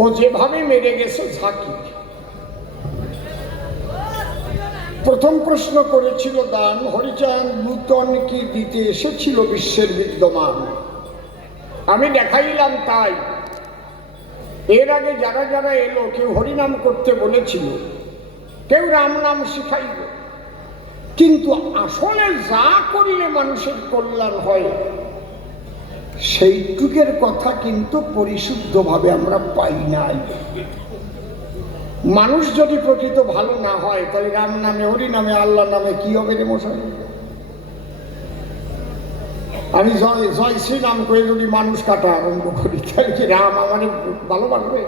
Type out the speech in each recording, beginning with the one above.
ও যেভাবে মেরে গেছে ঝাঁকি। প্রথম প্রশ্ন করেছিল দান, হরিচাঁদ নূতন কি দিতে এসেছিল বিশ্বের বিদ্যমান? আমি দেখাইলাম তাই। এর আগে যারা যারা এলো, কেউ হরিনাম করতে বলেছিল, কেউ রাম নাম শিখাইল, কিন্তু আসলে যা করলে মানুষের কল্যাণ হয় সেইটুকের কথা কিন্তু পরিশুদ্ধভাবে আমরা পাই নাই। মানুষ যদি প্রকৃত ভালো না হয় তাহলে রাম নামে, হরি নামে, আল্লাহ নামে কি হবে রে মশাই? আমি জয় শ্রীরাম করে যদি মানুষ কাটা আরম্ভ করি তাহলে কি রাম আমার ভালোবাসবে?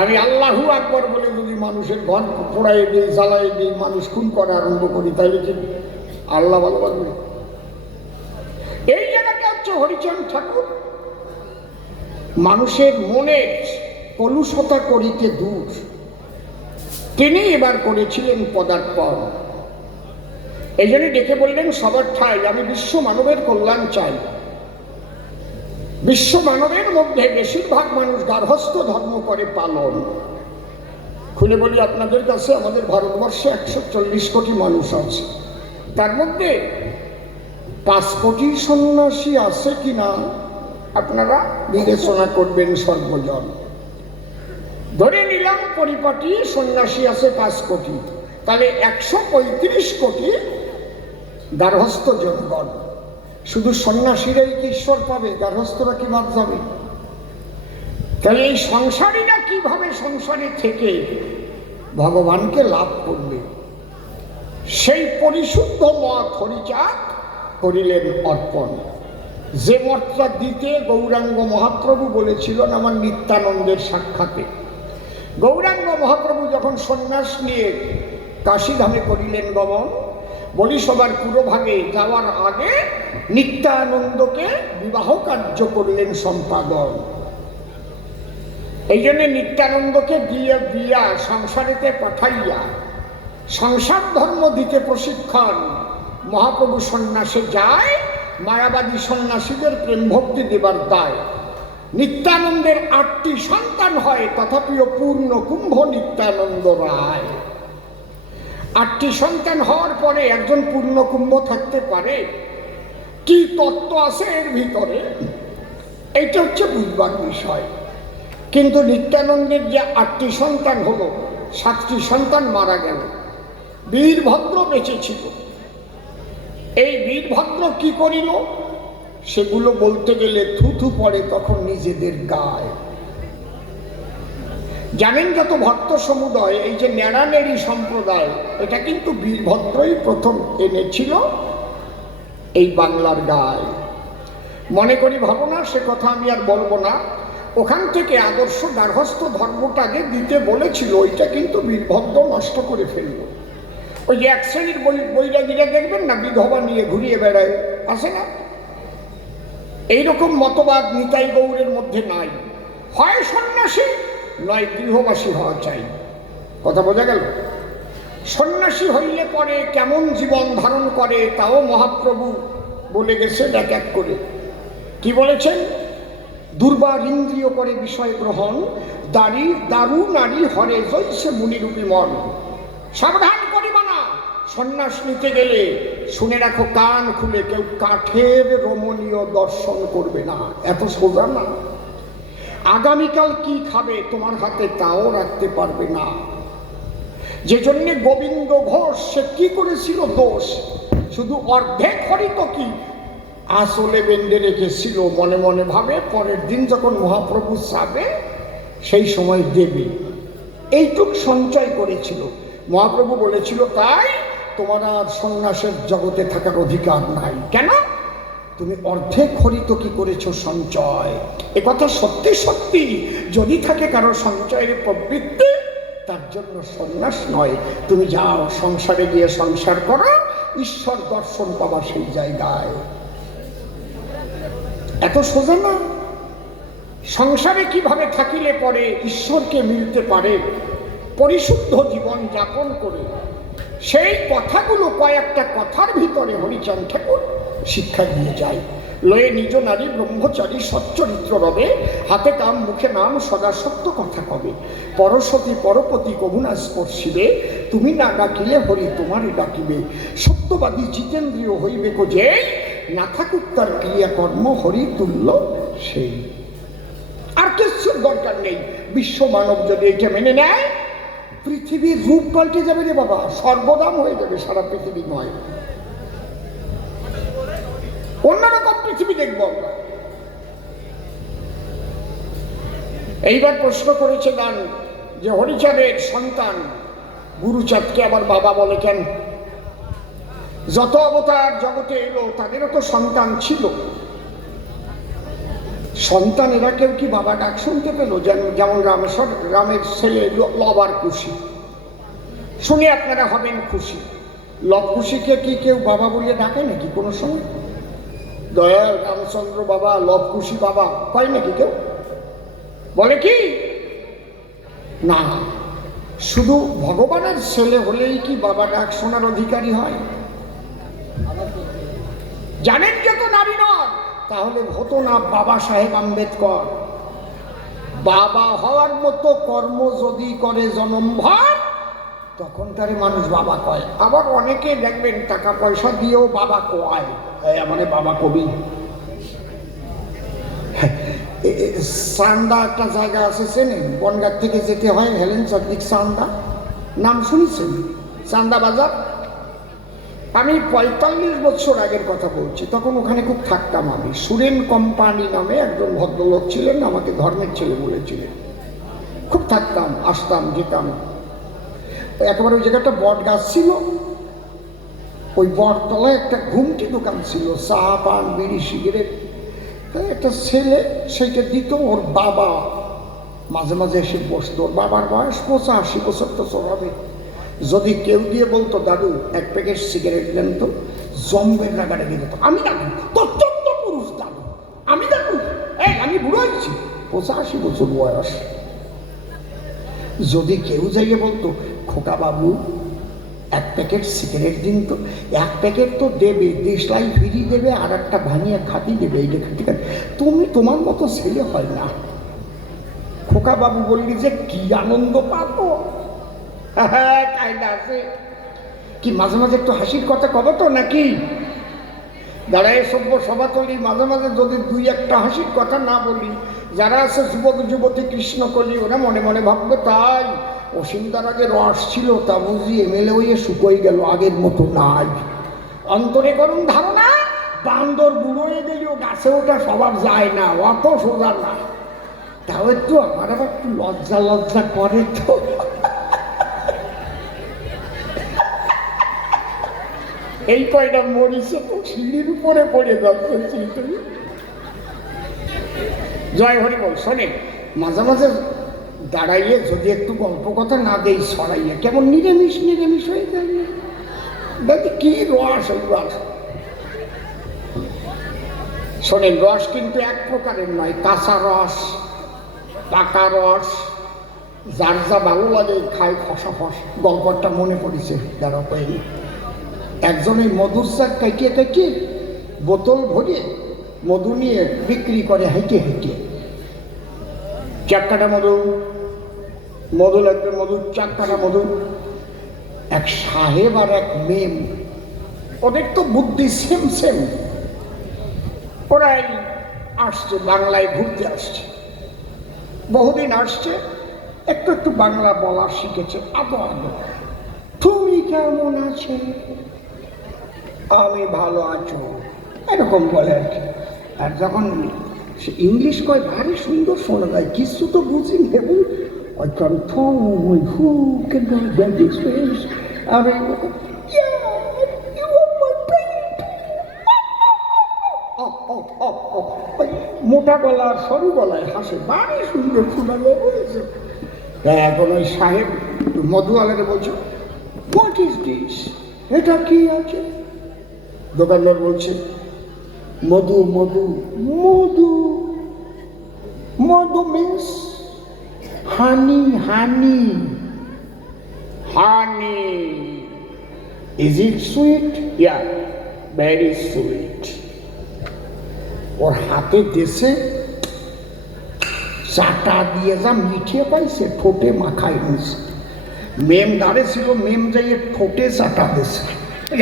আমি আল্লাহু আকবার বলে যদি মানুষের ঘর পোড়াই দিই, জ্বালাই দিই, মানুষ খুন করা আরম্ভ করি তাহলে কি আল্লাহ ভালোবাসবে? এই জায়গাটা হচ্ছে হরিচাঁদ ঠাকুর মানুষের মনের কলুষতা করিতে দূর, তিনি এবার করেছিলেন পদার্পণ। এই জন্য ডেকে বললেন সবার ঠাই আমি বিশ্ব মানবের কল্যাণ চাই। বিশ্ব মানবের মধ্যে বেশিরভাগ মানুষ গার্হস্থ্য ধর্ম করে পালন। খুলে বলি আপনাদের কাছে, আমাদের ভারতবর্ষে 140 কোটি মানুষ আছে, তার মধ্যে 5 কোটি সন্ন্যাসী আছে কিনা আপনারা বিবেচনা করবেন সর্বজন। ধরে নিলাম পরিপাটি সন্ন্যাসী আছে 5 কোটি, তাহলে 135 কোটি গার্হস্থ্য জনগণ। শুধু সন্ন্যাসীরাই কি ঈশ্বর পাবে? গার্হস্থ্যরা কি বাদ যাবে? তাহলে এই সংসারীরা কিভাবে সংসারে থেকে ভগবানকে লাভ করবে? সেই পরিশুদ্ধ মত হরিচাঁদ করিলেন অর্পণ। যে মতটা দিতে গৌরাঙ্গ মহাপ্রভু বলেছিলেন আমার নিত্যানন্দের সাক্ষাতে। গৌরাঙ্গ মহাপ্রভু যখন সন্ন্যাস নিয়ে কাশীধামে করিলেন গমন, বলিসভার পুরোভাগে যাওয়ার আগে নিত্যানন্দকে বিবাহ কার্য করলেন সম্পাদন। এই জন্য নিত্যানন্দকে দিয়া সংসারেতে পাঠাইয়া সংসার ধর্ম দিতে প্রশিক্ষণ মহাপ্রভু সন্ন্যাসে যায়। মায়াবাদী সন্ন্যাসীদের প্রেম ভক্তি দেবার দায়। নিত্যানন্দের 8টি সন্তান হয়, তথাপিও পূর্ণ কুম্ভ নিত্যানন্দ রায়। 8টি সন্তান হওয়ার পরে একজন পূর্ণ কুম্ভ থাকতে পারে? কি তত্ত্ব আছে এর ভিতরে, এইটা হচ্ছে বুঝবার বিষয়। কিন্তু নিত্যানন্দের যে 8টি সন্তান হলো, 7টি সন্তান মারা গেল, বীরভদ্র বেঁচে ছিল। এই বীরভদ্র কি করিল সেগুলো বলতে গেলে থুথু পড়ে তখন নিজেদের গায়ে। জানেন যত ভক্ত সমুদায়, এই যে নেড়ানেড়ি সম্প্রদায়, এটা কিন্তু বীরভদ্রই প্রথম এনেছিল এই বাংলার গায়ে। মনে করি ভাবনা, সে কথা আমি আর বলবো না। ওখান থেকে আদর্শ গার্হস্থ্য ধর্মটাকে দিতে বলেছিল, ওইটা কিন্তু বীরভদ্র নষ্ট করে ফেলল। ওই যে 1 শ্রেণীর বৈরাগীরা দেখবেন না, বিধবা নিয়ে ঘুরিয়ে বেড়ায়, আছে না? এইরকম মতবাদ নিতাই গৌরের মধ্যে নাই। হয় সন্ন্যাসী নয় গৃহবাসী হওয়া চাই। কথা বোঝা গেল? সন্ন্যাসী হইলে পরে কেমন জীবন ধারণ করে তাও মহাপ্রভু বলে গেছেন এক এক করে। কি বলেছেন? দুর্বার ইন্দ্রিয় করে বিষয় গ্রহণ, দারু নারী হরে জৈসে মুনিরূপী মন। সাবধান করিবা না, সন্ন্যাস নিতে গেলে শুনে রাখো কান খুলে, কেউ কাঠের রমণীয় দর্শন করবে না। এত সোজা না। আগামীকাল কি খাবে তোমার হাতে তাও রাখতে পারবে না। যে জন্য গোবিন্দ ঘোষ সে কি করেছিল দোষ, শুধু অর্ধেক হরিত কি আসলে বেঁধে রেখেছিল, মনে মনে ভাবে পরের দিন যখন মহাপ্রভু চাবে সেই সময় দেবে, এইটুক সঞ্চয় করেছিল। মহাপ্রভু বলেছিল তাই তোমার আর সন্ন্যাসের জগতে থাকার অধিকার নাই। কেন? তুমি অর্ধেক হরিত কি করেছ সঞ্চয়। এ কথা সত্যি সত্যি যদি থাকে কারো সঞ্চয়ের প্রবৃত্তি, তার জন্য সন্ন্যাস নয়। তুমি যাও সংসারে গিয়ে সংসার করো, ঈশ্বর দর্শন পাবা সেই জায়গায়। এত সোজা না। সংসারে কিভাবে থাকিলে পরে ঈশ্বরকে মিলতে পারে পরিশুদ্ধ জীবন যাপন করে, সেই কথাগুলো কয়েকটা কথার ভিতরে হরিচাঁদ ঠাকুর শিক্ষা দিয়ে যায়। লয়ে নিজ নারী ব্রহ্মচারী সচ্চরিত্র রবে, হাতে কাম মুখে নাম সদা সত্য কথা কবে। পরসতী পরপতি কবুনা স্পর্শিবে, তুমি না ডাকিলে হরি তোমারে ডাকিবে। সত্যবাদী জিতেন্দ্রীয় হইবে যে, না থাকুক তার ক্রিয়াকর্ম হরি তুল্য সেই। আর কিছুর দরকার নেই। বিশ্ব মানব যদি এটা মেনে নেয়, পৃথিবীর রূপ পাল্টে যাবে রে বাবা, সর্বদাম হয়ে যাবে সারা পৃথিবী নয়, অন্যরকম পৃথিবী দেখবো আমরা। এইবার প্রশ্ন করেছে গান যে হরিচাঁদের সন্তান গুরুচাঁদকে আবার বাবা বলে কেন? যত অবতার জগতে এলো তাদেরও তো সন্তান ছিল, সন্তানেরা কেউ কি বাবা ডাক শুনতে পেল? যেমন রামের ছেলে লবার খুশি শুনে আপনারা হবেন খুশি। লব খুশিকে কি কেউ বাবা বলে ডাকে নাকি কোনো সময়? দয়াল রামচন্দ্র বাবা, লব খুশি বাবা কয় নাকি কেউ? বলে কি না, শুধু ভগবানের ছেলে হলেই কি বাবা ডাক শোনার অধিকারী হয়? জানেন যত নারী নন, তাহলে হতো না বাবা সাহেব আম্বেদকর। বাবা হওয়ার মতো কর্ম যদি করে জনমভর, তখন তারে মানুষ বাবা কয়। আবার অনেকে দেখবেন টাকা পয়সা দিয়েও বাবা কয়, মানে বাবা কবি। সান্দা একটা জায়গা আছে চেনেন? বনগাঁ থেকে যেতে হয়, হেলেন চাঁদিক সান্দা, নাম শুনেছেন? চান্দা বাজার। আমি 45 বছর আগের কথা বলছি, তখন ওখানে খুব থাকতাম আমি। সুরেন কোম্পানি নামে একজন ভদ্রলোক ছিলেন, আমাকে ধর্মের ছেলে বলেছিলেন। খুব থাকতাম, আসতাম, যেতাম। একেবারে ওই জায়গাটা বট গাছ ছিল, ওই বটতলায় একটা ঘুমটি দোকান ছিল, চা পান বিড়ি সিগারেট। একটা ছেলে সেইটা দিত, ওর বাবা মাঝে মাঝে এসে বসতো। ওর বাবার বয়স 85 বছর তো চড়াবে। যদি কেউ দিয়ে বলতো দাদু এক প্যাকেট সিগারেট দেন তো, জম্বের লাগাটা দিয়ে দিত। আমি দাদু, তোর 14 পুরুষ দাদু, আমি দাদু, আমি বুড়ো হয়েছি, 85 বছর বয়স। যদি কেউ যাইয়ে বলতো খোকা বাবু এক প্যাকেট সিগারেট দিন তো, এক প্যাকেট তো দেবে, দেশলাই ফিরিয়ে দেবে, আর একটা ভাঙিয়ে খাতি দেবে, এইটা খাতি খাতি, তুমি তোমার মতো ছেলে হয় না। খোকা বাবু বললি যে কি আনন্দ পাবো, আছে কি মাঝে মাঝে একটু হাসির কথা কবে তো নাকি? দাঁড়ায় সভ্য সভাতলি মাঝে মাঝে যদি দুই একটা হাসির কথা না বলি, যারা আছে যুবক যুবতী কৃষ্ণ কলি, ওরা মনে মনে ভাববে তাই অসীমদার আগে রস ছিল, তা বুঝি এমএলএ হয়ে শুকোই গেল, আগের মতো নাই। অন্তরে করুন ধারণা, বান্দর বুড়ো হয়ে গেলেও গাছে ওঠা স্বভাব যায় না, অত সোজা না। তাও একটু আমার আবার একটু লজ্জা লজ্জা করে তো। এই কয়টা মরিচে তো সিঁড়ির উপরে পড়ে যাচ্ছে। জয় হরি বল। শোনেন, মাঝে মাঝে দাঁড়াইয়ে যদি একটু গল্প কথা না দেই সরাইয়া, কেমন নিরামিষ নিরামিষ হয়ে যাবে। দেখি কি রস ওই রস। শোনেন, রস কিন্তু এক প্রকারের নয়, কাঁচা রস, পাকা রস, যার যা ভালো লাগে খায় ফসা ফস। গল্পটা মনে পড়েছে, যারা পাইনি। একজন ওই মধুর শাক কাটিয়ে কাটিয়ে বোতল ভরিয়ে মধু নিয়ে বিক্রি করে হেঁটে হেঁটে। চারটাটা মধু, মধু লাগবে, মধু চারটাটা মধু। এক সাহেব আর এক মেম, ওদের তো বুদ্ধি সেম সেম। ওরাই আসছে, বাংলায় ঘুরতে আসছে, বহুদিন আসছে, একটু একটু বাংলা বলা শিখেছে। আদো আদো, তুমি কেমন আছো? আমি ভালো আছো, এরকম বলে আর কি। আর যখন সে ইংলিশ কয় ভারী সুন্দর শোনা যায়, কিছু তো বুঝি এবং I can tell who can do this face. I mean, yeah, you are my baby. মোটা গলার সরু গলায় হাসে, ভারী সুন্দর শোনালো বলেছে। এখন ওই সাহেব মধুওয়ালারে বলছে, হোয়াট ইজ দিস, এটা কি আছে? দোকানদার বলছে, মধু মধু মধু। মধু means honey, honey, honey. Is it sweet? Yeah, very sweet. ওর হাতে দেশে চাটা দিয়ে যা মিঠিয়ে পাইছে, ঠোঁটে মাখাই নিছে। মেম দাঁড়ে ছিল, মেম যাইয়ে ঠোঁটে চাটা দেশে।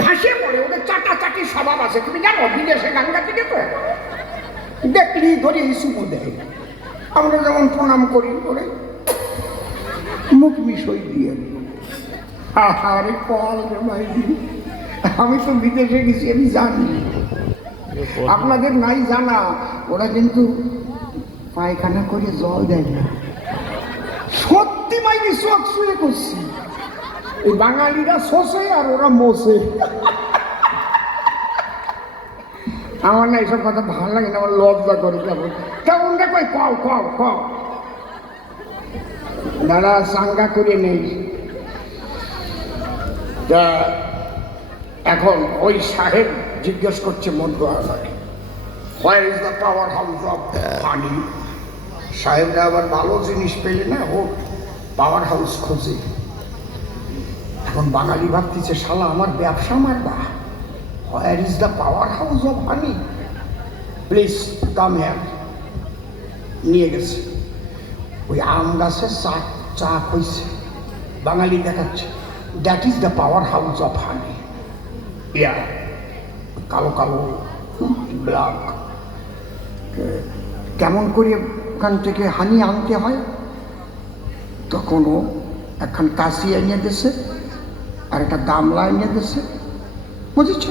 হাসিয়ে পড়ে, ওদের চাটা চাটির স্বভাব আছে, তুমি জানো বিদেশে গাঙ্গা থেকে তো দেখলি ধরে ইস্যু দেয়। আমরা যেমন প্রণাম করি ওরে মুখ মিশই দিয়ে, আরে কল ভাই, আমি তো বিদেশে গেছি, আমি জানি, আপনাদের নাই জানা। ওরা কিন্তু পায়খানা করে জল দেয় না, সত্যি মাইনি চোখ শুয়ে করছি। এই বাঙালিরা শোষে আর ওরা মোষে। আমার না এইসব কথা ভালো লাগে না, আমার লজ্জা করে। কেমন দেখো কও কও কও, দাদা সাঙ্গা করে নেই। তা এখন ওই সাহেব জিজ্ঞেস করছে মধ্যহারায়, where is the power house of pani. সাহেবরা আবার ভালো জিনিস পেলে না, ও পাওয়ার হাউস খোঁজে। এখন বাঙালি ভাবতেছে শালা আমার ব্যবসা মারবা, where is the power house of pani, please come here. নিয়ে গেছে, ওই আম গাছের চা হয়েছে, বাঙালি দেখাচ্ছে that is the power house of honey. ইয়া কালো কালো ব্ল্যাক, কেমন করে ওখান থেকে হানি আনতে হয়। তখন ও এখন কাশি এনে দিছে আর একটা গামলা এনে দিছে, বুঝেছ?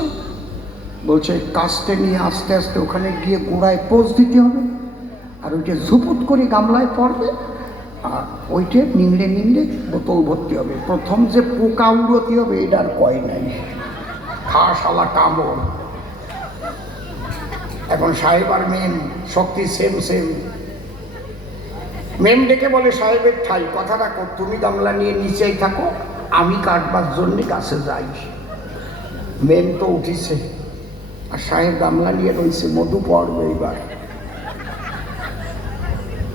বলছে কাস্তে নিয়ে আস্তে আস্তে ওখানে গিয়ে গোড়ায় পোজ দিতে হবে, আর ওইটা ঝুপুট করে গামলায় পড়বে, আর ওইটা নিংড়ে নিংড়ে বোতল ভর্তি হবে। প্রথম যে পোকা উড়তি হবে এটার কয় নাই, খাসালা কামড়। এখন সাহেব আর মেম শক্তি সেম সেম। মেম ডেকে বলে সাহেবের ঠাই, কথা রাখো, তুমি গামলা নিয়ে নিচেই থাকো, আমি কাটবার জন্য গাছে যাই। মেম তো উঠিছে আর সাহেব গামলা নিয়ে রয়েছে, মধু পড়বে এইবার।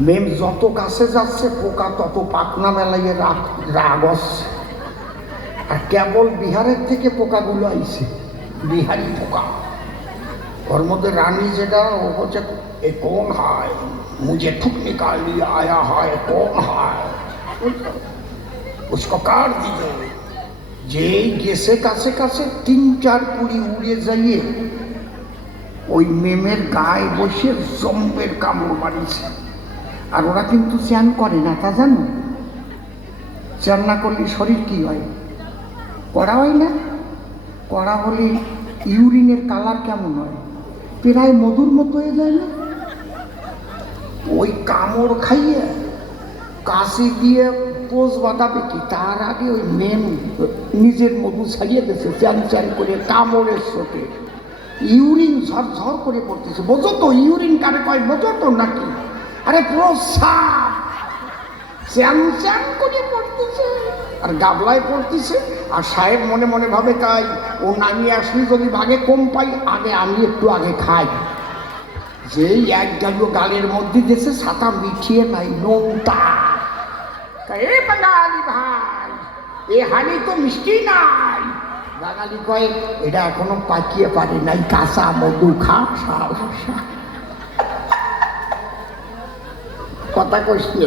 মেম যত কাছে যাচ্ছে পোকা তত পাকনা মেলাইয়ে রাগ আসছে। আর কেবল বিহারের থেকে পোকাগুলো আইছে, বিহারি পোকা। ওর মধ্যে রানী যেটা, ও হচ্ছে এ কোন হায় মুঝে ठुक निकाल लिया आया है कौन है, उसको काट दीजिए। যেই গেছে কাছে কাছে ৩-৪ কুড়ি উড়ে যাইয়ে ওই মেমের গায়ে বসে জম্বের কামড় মারিছে। আর ওরা কিন্তু চ্যান করে না, তা জানো? চ্যান না করলে শরীর কি হয়? কড়া হয় না? কড়া হলে ইউরিনের কালার কেমন হয়? প্রায় মধুর মতো হয়ে যায় না? ওই কামড় খাইয়ে কাশি দিয়ে পোষ বাঁধাবে কি, তার আগে ওই মেম নিজের মধু ছাড়িয়ে দিয়েছে চ্যান চ্যান করে কামড়ের চোটে। ইউরিন ঝরঝর করে পড়তেছে। বোঝো তো ইউরিন কারে কয়, বোঝো তো নাকি? আরে প্রসাব চ্যান চ্যান করে পড়তেছে আর গাবলায় পড়তেছে। আর সাহেব মনে মনে ভাবে তাই ও নামিয়ে আসলে যদি ভাগে কম পাই, আগে আমি একটু আগে খাই। যেই এক গালু গালের মধ্যে দিয়েছে, ছাতা মিঠিয়ে নাই, নোংটা। এ বাঙালি ভাই, এ হানি তো মিষ্টি নাই। বাঙালি কয় এটা এখনো পাকিয়ে পারে নাই, কাঁচা মধু খা। কথা কইছিল।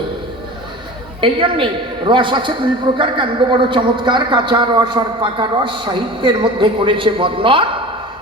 এই জন্যে রস আছে 2 প্রকার, কাণ্ড বড় চমৎকার, কাঁচা রস আর পাকা রস। সাহিত্যের মধ্যে করেছে বর্ণন।